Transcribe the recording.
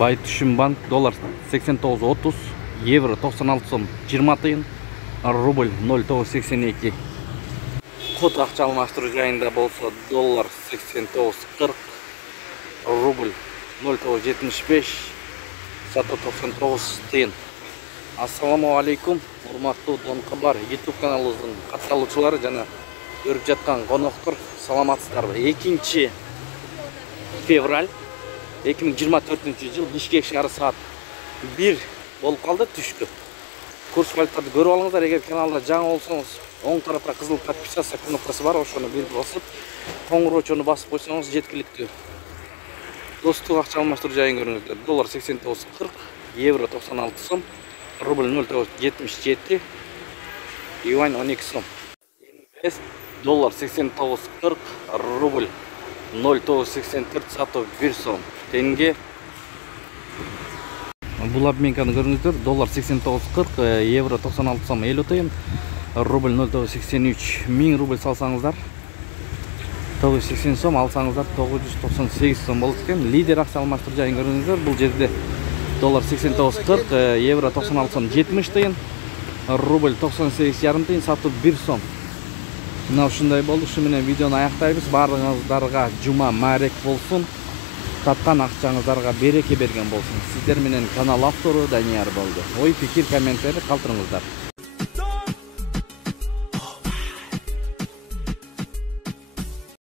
Байтүшүм банк доллар 89.30, евро 96 сом 20 тыйын, рубль 0.982. Код акча алмаштыруу жайында болсо доллар 89.40, рубль 0.975, сатуу 99 тыйын. Ассаламу алейкум, урматтуу Дон Кабар YouTube каналыбыздын катталуучулары жана көрүп жаткан коноктор, саламатсыздарбы? 2 февраль 2024 жыл Бишкек шаары саат 1 болуп калды түшкү. Курс валютарды көрүп алыңыздар. Эгер каналда жаңы болсоңуз, оң тарапта кызыл подписаться кнопкасы бар, ошону бир басып, коңгуроочону басып койсоңуз жеткиликтүү. Достук акча алмаштыруу жайын көрүңүздөр. Доллар 89.40, евро 96 сом, рубль 0.977, юань 12 сом. Доллар 89.40, рубль 0.984, сатуу 1 сом. Тенге. Бул обменканы көрүңүздөр. Доллар 89.40, евро 96 сом 50 тыйын, рубль 0.983. 1000 рубль салсаңыздар 980 сом, алсаңыздар 998 сом болот экен. Лидер акча алмаштыруу жайын көрүңүздөр. Бул жерде доллар 89.40, евро 96 сом 70 тыйын, рубль 98,5 тыйын, сатуу 1 сом. Мына ушундай болду. Ушу менен видеону аяктайбыз. Баардыгыңыздарга жума маарек болсун. Таткан акчаңыздарга береке берген болсун. Сиздер менен канал автору Данияр болду. Ой, пикир, комментарий калтырыңыздар.